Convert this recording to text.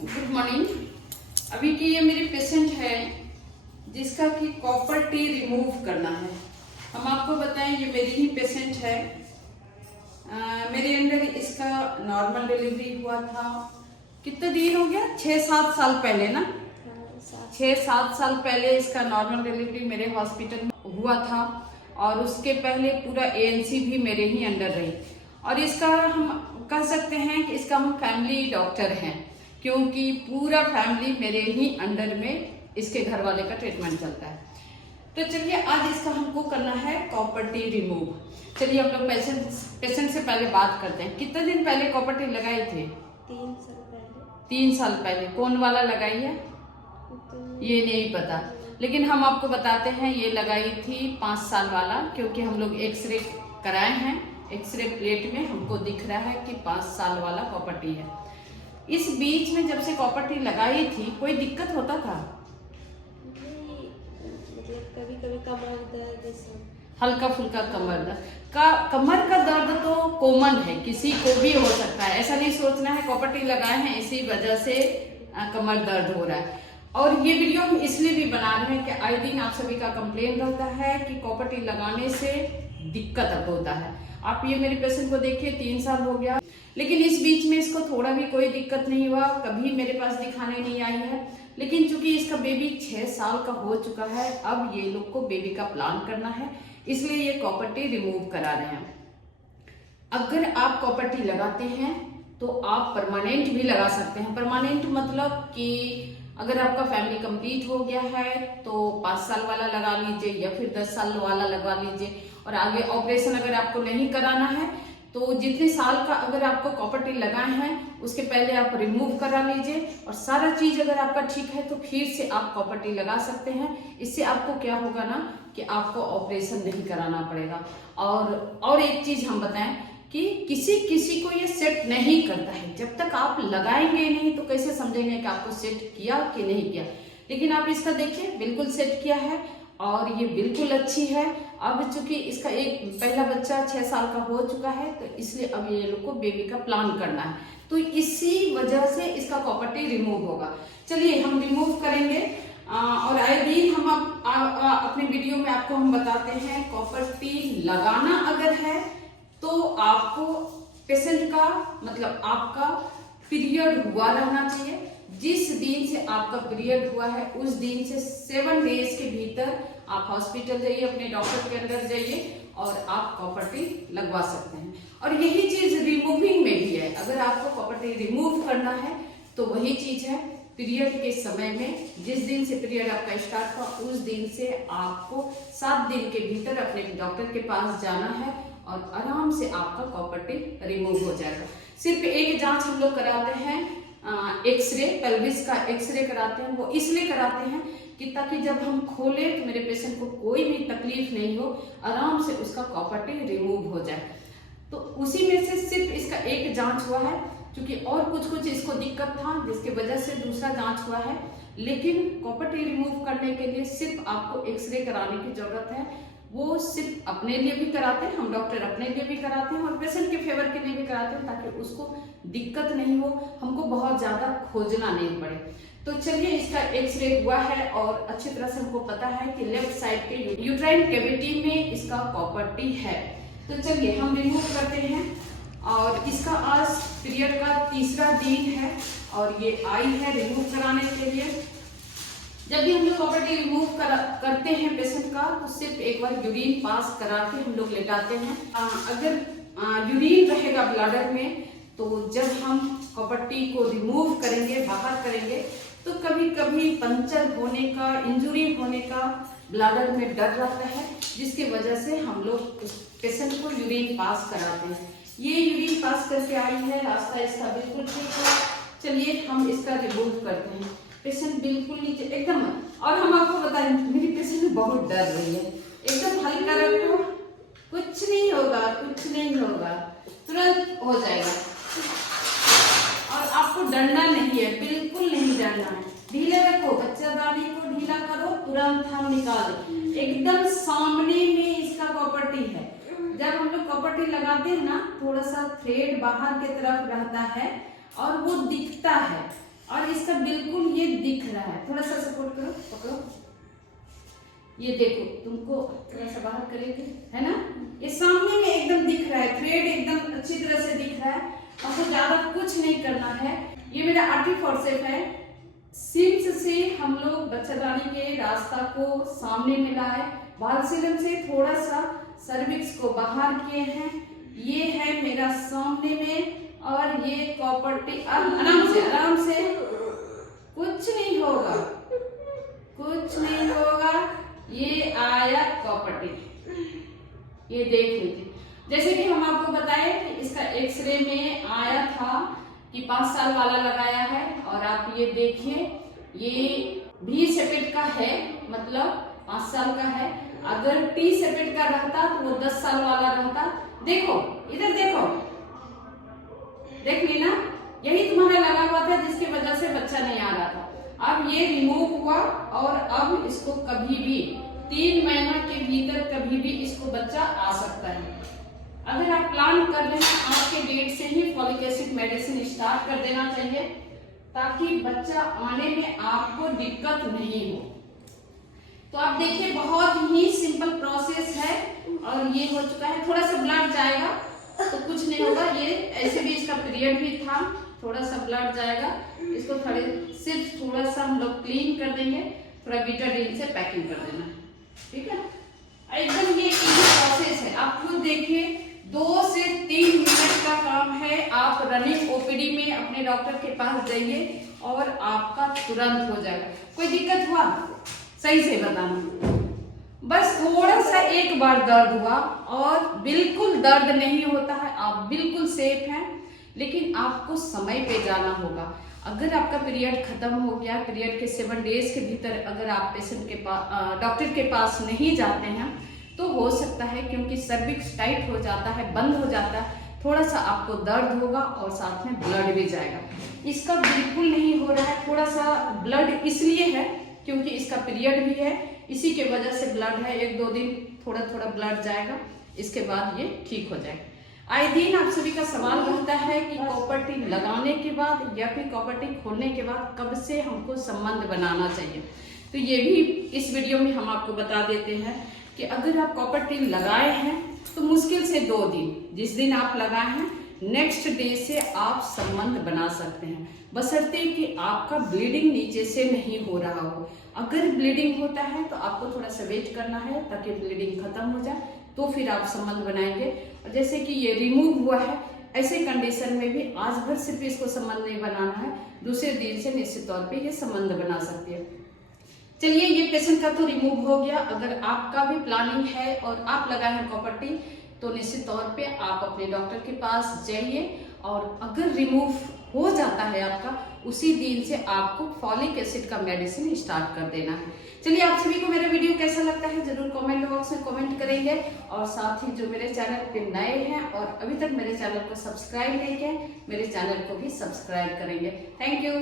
Good morning. अभी की ये मेरी पेशेंट है जिसका कि कॉपर टी रिमूव करना है। हम आपको बताएं, ये मेरी ही पेशेंट है। मेरे अंदर इसका नॉर्मल डिलीवरी हुआ था। कितना दिन हो गया? 6-7 साल पहले ना। 6-7 साल पहले इसका नॉर्मल डिलीवरी मेरे हॉस्पिटल में हुआ था और उसके पहले पूरा एएनसी भी मेरे ही अंडर रही। और इसका हम कह सकते हैं कि इसका हम फैमिली डॉक्टर हैं, क्योंकि पूरा फैमिली मेरे ही अंडर में इसके घर वाले का ट्रीटमेंट चलता है। तो चलिए आज इसका हमको करना है कॉपर टी रिमूव। चलिए हम लोग पेशेंट से पहले बात करते हैं। कितने दिन पहले कॉपर टी लगाई थी? 3 साल पहले। 3 साल पहले। कौन वाला लगाई है ये नहीं पता, लेकिन हम आपको बताते हैं ये लगाई थी 5 साल वाला, क्योंकि हम लोग एक्सरे कराए हैं। एक्सरे प्लेट में हमको दिख रहा है कि 5 साल वाला कॉपर टी है। इस बीच में जब से कॉपर टी लगाई थी कोई दिक्कत होता था? मतलब कभी कभी कमर दर्द, जैसे हल्का फुल्का कमर दर्द का। कमर का दर्द तो कॉमन है, किसी को भी हो सकता है। ऐसा नहीं सोचना है कॉपर टी लगाए हैं इसी वजह से कमर दर्द हो रहा है। और ये वीडियो हम इसलिए भी बना रहे हैं कि आए दिन आप सभी का कंप्लेन रहता है कि कॉपर टी लगाने से दिक्कत होता है। आप ये मेरे पेशेंट को देखिए, 3 साल हो गया, लेकिन इस बीच में इसको थोड़ा भी कोई दिक्कत नहीं हुआ, कभी मेरे पास दिखाने नहीं आई है। लेकिन चूंकि इसका बेबी 6 साल का हो चुका है, अब ये लोग को बेबी का प्लान करना है, इसलिए ये कॉपर टी रिमूव करा रहे हैं। अगर आप कॉपर टी लगाते हैं तो आप परमानेंट भी लगा सकते हैं। परमानेंट मतलब कि अगर आपका फैमिली कंप्लीट हो गया है तो 5 साल वाला लगा लीजिए या फिर 10 साल वाला लगवा लीजिए। और आगे ऑपरेशन अगर आपको नहीं कराना है तो जितने साल का अगर आपको कॉपर टी लगाए हैं उसके पहले आप रिमूव करा लीजिए। और सारा चीज अगर आपका ठीक है तो फिर से आप कॉपर टी लगा सकते हैं। इससे आपको क्या होगा ना कि आपको ऑपरेशन नहीं कराना पड़ेगा। और एक चीज हम बताएं कि किसी को ये सेट नहीं करता है। जब तक आप लगाएंगे नहीं तो कैसे समझेंगे कि आपको सेट किया कि नहीं किया। लेकिन आप इसका देखिए, बिल्कुल सेट किया है और ये बिल्कुल अच्छी है। अब चूंकि इसका एक पहला बच्चा 6 साल का हो चुका है तो इसलिए अब ये लोग को बेबी का प्लान करना है, तो इसी वजह से इसका कॉपर टी रिमूव होगा। चलिए हम रिमूव करेंगे। और आए दिन हम अपने वीडियो में आपको हम बताते हैं कॉपर टी लगाना अगर है तो आपको पेशेंट का मतलब आपका पीरियड हुआ रहना चाहिए। जिस दिन से आपका पीरियड हुआ है उस दिन से 7 डेज के भीतर आप हॉस्पिटल जाइए, अपने डॉक्टर के अंदर जाइए और आप कॉपर टी लगवा सकते हैं। और यही चीज रिमूविंग में भी है। अगर आपको कॉपर टी रिमूव करना है तो वही चीज है, पीरियड के समय में जिस दिन से पीरियड आपका स्टार्ट हुआ उस दिन से आपको 7 दिन के भीतर अपने डॉक्टर के पास जाना है और आराम से आपका कॉपर टी रिमूव हो जाएगा। सिर्फ एक जांच हम लोग कराते हैं, एक्सरे, पेल्विस का एक्सरे कराते हैं। वो इसलिए कराते हैं कि ताकि जब हम खोले तो मेरे पेशेंट को कोई भी तकलीफ नहीं हो, आराम से उसका कॉपर टी रिमूव हो जाए। तो उसी में से सिर्फ इसका एक जांच हुआ है, क्योंकि और कुछ इसको दिक्कत था जिसकी वजह से दूसरा जांच हुआ है। लेकिन कॉपर टी रिमूव करने के लिए सिर्फ आपको एक्सरे कराने की जरूरत है। वो सिर्फ अपने लिए भी कराते हैं, हम डॉक्टर अपने लिए भी कराते हैं और पेशेंट के फेवर के लिए भी कराते हैं, ताकि उसको दिक्कत नहीं हो, हमको बहुत ज्यादा खोजना नहीं पड़े। तो चलिए इसका एक्सरे हुआ है और अच्छी तरह से हमको पता है कि लेफ्ट साइड के यूट्राइन कैविटी में इसका कॉपर टी है। तो चलिए हम रिमूव करते हैं। और इसका आज पीरियड का 3रा दिन है और ये आई है रिमूव कराने के लिए। जब भी हम लोग कॉपर टी रिमूव करते हैं पेशेंट का तो सिर्फ एक बार यूरिन पास करा के हम लोग लेटाते हैं। अगर यूरिन रहेगा ब्लैडर में तो जब हम कॉपर टी को रिमूव करेंगे, बाहर करेंगे, तो कभी कभी पंचर होने का, इंजुरी होने का ब्लैडर में डर रहता है, जिसकी वजह से हम लोग उस पेशेंट को यूरिन पास कराते हैं। ये यूरिन पास करके आई है, रास्ता इसका बिल्कुल ठीक है। चलिए हम इसका रिमूव करते हैं। पेशेंट बिल्कुल नीचे एकदम, और हम आपको बताएं मेरी पेशेंट बहुत डर रही है, एकदम हल्का रखो, कुछ नहीं होगा, कुछ नहीं होगा, तुरंत हो जाएगा। और आपको डरना नहीं है, बिल्कुल नहीं डरना है। ढीले रखो, बच्चादानी को ढीला करो, तुरंत हम निकाल दें। एकदम सामने में इसका कॉपर टी है। जब हम लोग कॉपर टी लगाते हैं ना, थोड़ा सा थ्रेड बाहर की तरफ रहता है और वो दिखता है, और इसका बिल्कुल ये दिख रहा है। थोड़ा सा सपोर्ट करो, पकड़ो, ये देखो, तुमको थोड़ा सा बाहर करेंगे, है ना, ये सामने में एकदम दिख रहा है, थ्रेड एकदम अच्छी तरह से दिख रहा है। आपको ज्यादा कुछ नहीं करना है। ये मेरा आर्टिक फॉरसेप है। सिम्स से हम लोग बच्चेदानी के रास्ता को सामने में लाए, बालसीलम से थोड़ा सा सर्विक्स को बाहर किए हैं। ये है मेरा सामने में, और ये कॉपर्टी, आराम से, कुछ नहीं होगा, कुछ नहीं होगा। ये आया कॉपर्टी, ये देख लीजिए। जैसे कि हम आपको बताए कि इसका एक्सरे में आया था कि 5 साल वाला लगाया है, और आप ये देखिए, ये B सेपेट का है, मतलब 5 साल का है। अगर T सेपेट का रहता तो वो 10 साल वाला रहता। देखो इधर देखो, देख ली ना, यही तुम्हारा लगा हुआ था जिसकी वजह से बच्चा नहीं आ रहा था। अब ये रिमूव हुआ, और अब इसको कभी भी 3 महीना के भीतर कभी भी इसको बच्चा आ सकता है। अगर आप प्लान कर रहे हैं, आपके डेट से ही फॉलिक एसिड मेडिसिन स्टार्ट कर देना चाहिए, ताकि बच्चा आने में आपको दिक्कत नहीं हो। तो आप देखिए, बहुत ही सिंपल प्रोसेस है, और ये हो चुका है। थोड़ा सा ब्लड जाएगा तो कुछ नहीं होगा, ये ऐसे भी इसका पीरियड भी था, थोड़ा सा ब्लड जाएगा, इसको सिर्फ थोड़ा सा हम लोग क्लीन कर देंगे, थोड़ा बीटाडीन से पैकिंग कर देना, ठीक है। एकदम ये इजी प्रोसेस है, आप खुद देखिए, 2 से 3 मिनट का काम है। आप रनिंग ओपीडी में अपने डॉक्टर के पास जाइए और आपका तुरंत हो जाएगा। कोई दिक्कत हुआ सही से बताना, बस थोड़ा सा एक बार दर्द हुआ, और बिल्कुल दर्द नहीं होता है, आप बिल्कुल सेफ हैं। लेकिन आपको समय पे जाना होगा। अगर आपका पीरियड खत्म हो गया, पीरियड के 7 डेज के भीतर अगर आप पेशेंट के पास, डॉक्टर के पास नहीं जाते हैं, तो हो सकता है, क्योंकि सर्विक्स टाइट हो जाता है, बंद हो जाता है, थोड़ा सा आपको दर्द होगा और साथ में ब्लड भी जाएगा। इसका बिल्कुल नहीं हो रहा है। थोड़ा सा ब्लड इसलिए है क्योंकि इसका पीरियड भी है, इसी के वजह से ब्लड है। 1-2 दिन थोड़ा थोड़ा ब्लड जाएगा, इसके बाद ये ठीक हो जाएगा। आए दिन आप सभी का सवाल रहता है कि कॉपर टी लगाने के बाद या फिर कॉपर टी खोलने के बाद कब से हमको संबंध बनाना चाहिए। तो ये भी इस वीडियो में हम आपको बता देते हैं कि अगर आप कॉपर टी लगाए हैं तो मुश्किल से 2 दिन, जिस दिन आप लगाए हैं नेक्स्ट डे से आप संबंध बना सकते हैं, बशर्ते कि आपका ब्लीडिंग नीचे से नहीं हो रहा हो। अगर ब्लीडिंग होता है तो आपको थोड़ा सा वेट करना है ताकि ब्लीडिंग खत्म हो जाए, तो फिर आप संबंध बनाएंगे। और जैसे कि ये रिमूव हुआ है, ऐसे कंडीशन में भी आज भर सिर्फ इसको संबंध नहीं बनाना है, दूसरे दिन से निश्चित तौर पे ये संबंध बना सकती है। चलिए, ये पेशेंट का तो रिमूव हो गया। अगर आपका भी प्लानिंग है और आप लगाए हैं कॉपर टी, तो निश्चित तौर पे आप अपने डॉक्टर के पास जाइए, और अगर रिमूव हो जाता है आपका, उसी दिन से आपको फॉलिक एसिड का मेडिसिन स्टार्ट कर देना है। चलिए, आप सभी को मेरा वीडियो कैसा लगता है जरूर कमेंट बॉक्स में कमेंट करेंगे, और साथ ही जो मेरे चैनल पे नए हैं और अभी तक मेरे चैनल को सब्सक्राइब नहीं किया, मेरे चैनल को भी सब्सक्राइब करेंगे। Thank you.